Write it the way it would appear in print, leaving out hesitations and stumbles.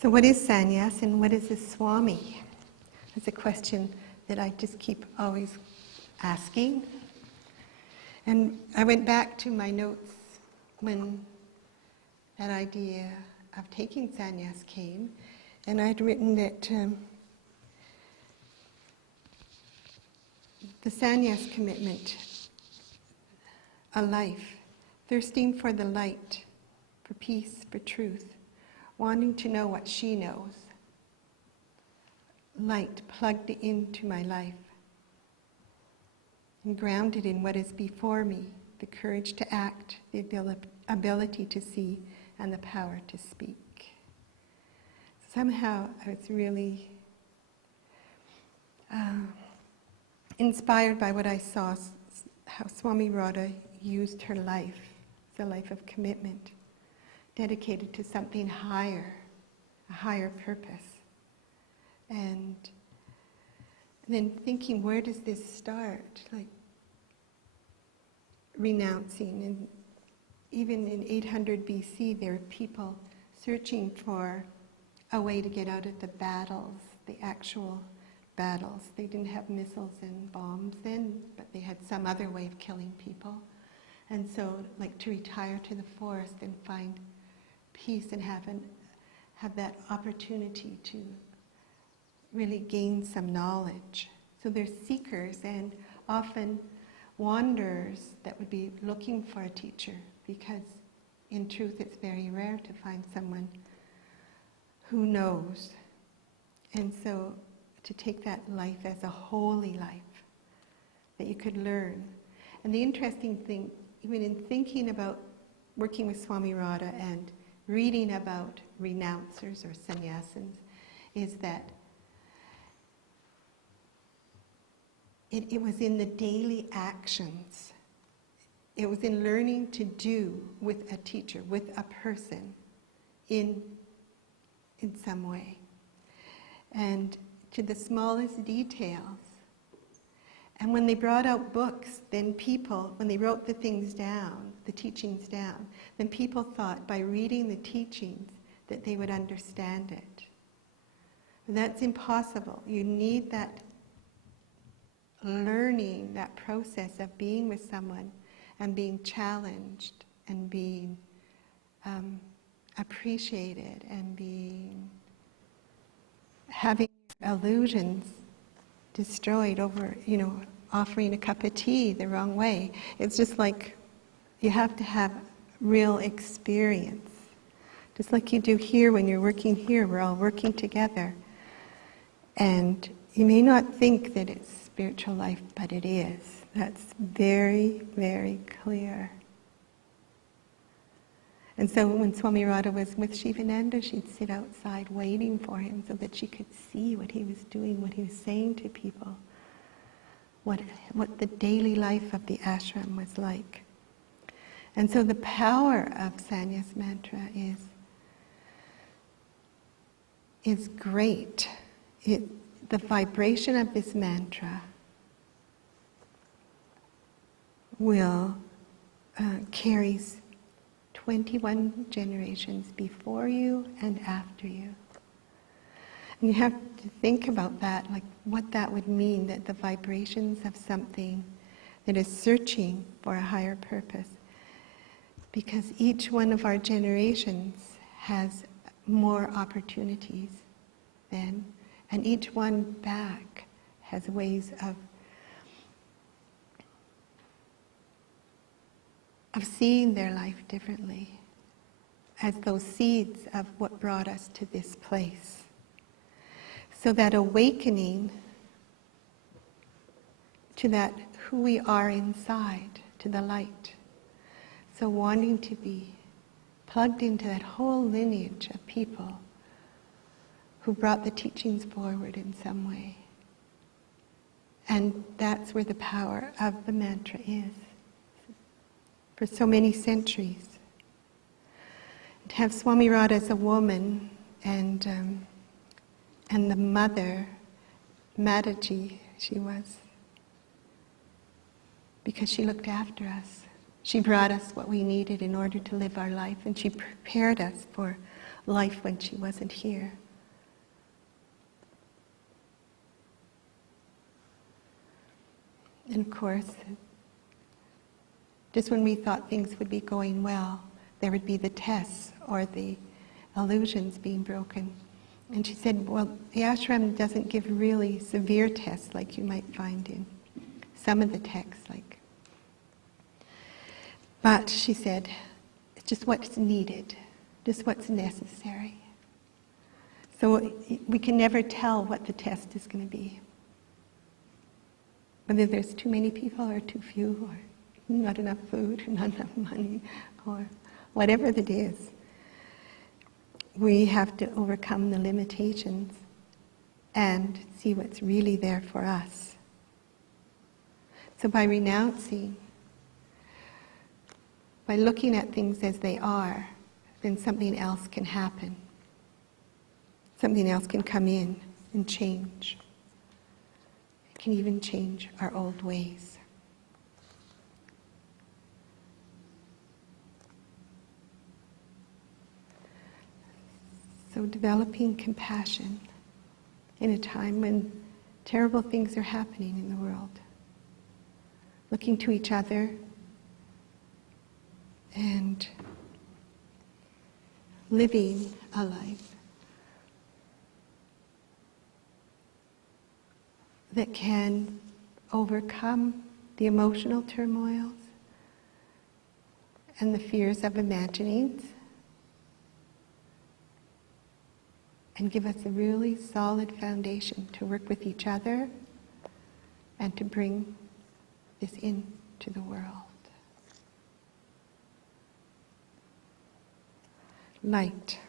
So what is sannyas and what is a Swami? That's a question that I just keep always asking. And I went back to my notes when that idea of taking sannyas came, and I'd written that the sannyas commitment, a life, thirsting for the light, for peace, for truth, wanting to know what she knows, light plugged into my life, and grounded in what is before me, the courage to act, the ability to see, and the power to speak. Somehow I was really inspired by what I saw, how Swami Radha used her life, the life of commitment, dedicated to something higher, a higher purpose. And then thinking, where does this start? Like renouncing. And even in 800 BC, there were people searching for a way to get out of the battles, the actual battles. They didn't have missiles and bombs then, but they had some other way of killing people. And so, like, to retire to the forest and find peace and have that opportunity to really gain some knowledge. So they're seekers and often wanderers that would be looking for a teacher, because in truth it's very rare to find someone who knows. And so to take that life as a holy life that you could learn. And the interesting thing, even in thinking about working with Swami Radha and reading about renouncers or sannyasins, is that it was in the daily actions. It was in learning to do with a teacher, with a person, in some way. And to the smallest details. And when they brought out books, then people, when they wrote the things down, the teachings down, then people thought by reading the teachings that they would understand it. And that's impossible. You need that learning, that process of being with someone and being challenged and being appreciated and having illusions destroyed over, offering a cup of tea the wrong way. It's just like you have to have real experience. Just like you do here when you're working here, we're all working together. And you may not think that it's spiritual life, but it is. That's very, very clear. And so when Swami Radha was with Shivananda, she'd sit outside waiting for him so that she could see what he was doing, what he was saying to people, what the daily life of the ashram was like. And so the power of Sanyas mantra is great. The vibration of this mantra carries 21 generations before you and after you. And you have to think about that, like what that would mean, that the vibrations of something that is searching for a higher purpose. Because each one of our generations has more opportunities then, and each one back has ways of seeing their life differently, as those seeds of what brought us to this place. So that awakening to that who we are inside, to the light. So wanting to be plugged into that whole lineage of people who brought the teachings forward in some way. And that's where the power of the mantra is. For so many centuries. To have Swami Radha as a woman and the mother, Mataji, she was, because she looked after us. She brought us what we needed in order to live our life, and she prepared us for life when she wasn't here. And of course, just when we thought things would be going well, there would be the tests or the illusions being broken. And she said, well, the ashram doesn't give really severe tests like you might find in some of the texts. But she said, it's just what's needed, just what's necessary. So we can never tell what the test is going to be. Whether there's too many people or too few, or not enough food, or not enough money, or whatever it is. We have to overcome the limitations and see what's really there for us. So by renouncing, by looking at things as they are, then something else can happen. Something else can come in and change. It can even change our old ways. So developing compassion in a time when terrible things are happening in the world. Looking to each other and living a life that can overcome the emotional turmoils and the fears of imaginings and give us a really solid foundation to work with each other and to bring this into the world. Light.